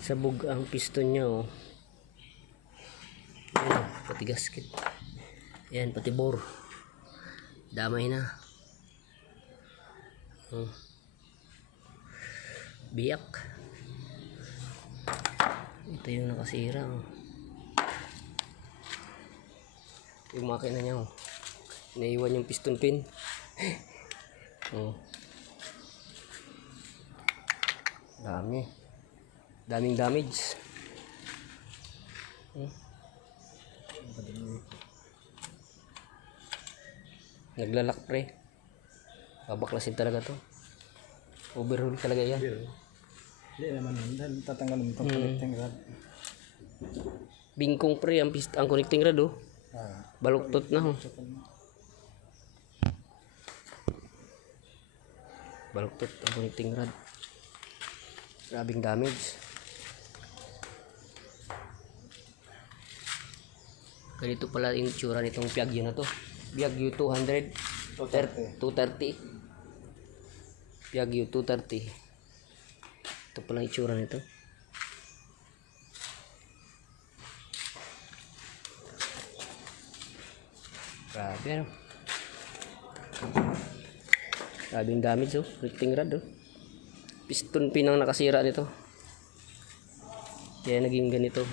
Sabog ang piston niya, oh. Ayan, pati gasket. Ayan, pati bore. Damay na. Biyak. Ito yung nakasira, oh. Yung makina niya, oh. Naiwan yung piston pin. Oh. Daming damage. Naglalak pre. Babaklasin talaga to. Overhaul talaga yan. Hindi naman dahil tatanggalin itong connecting rod. Bingkong pre ang connecting rod, oh. Baluktot na, oh. Baluktot ang connecting rod. Grabing damage. Ganito pala yung tsura nitong Piaggio na to. Piaggio 230. Piaggio 230. Ito pala yung tsura nito. Grabe, ano? Grabing damage, oh. Connecting rod, oh. Piston pin ang nakasira nito. Kaya naging ganito.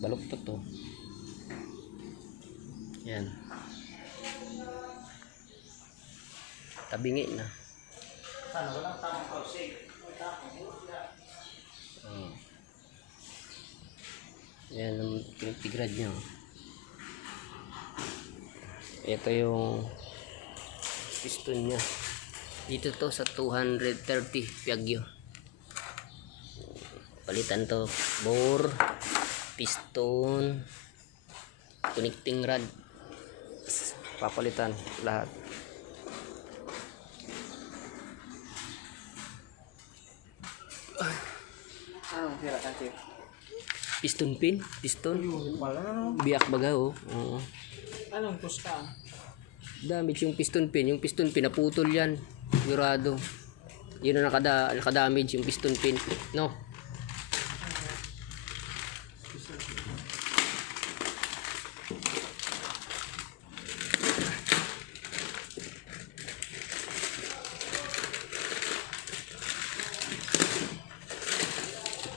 Baluktot to. Yan. Tabingi na. Walang tamang housing. Yan ang pinagtigrad niya. Ito yung piston niya. Dito to sa 230 Piaggio. Palitan to bore, piston, connecting rod. Papalitan lahat. Anong sira kasi? Piston pin, piston. Biyak baga, oh. Oo. Anong pusta? Damage yung piston pin. Yung piston pin naputol yan. Sigurado. Yun ang nakadamage yung piston pin. No.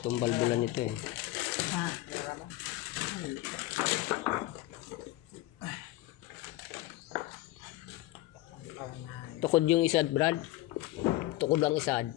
Itong balbulan nito, eh. Tukod yung isad, Brad. Tukod ang isad.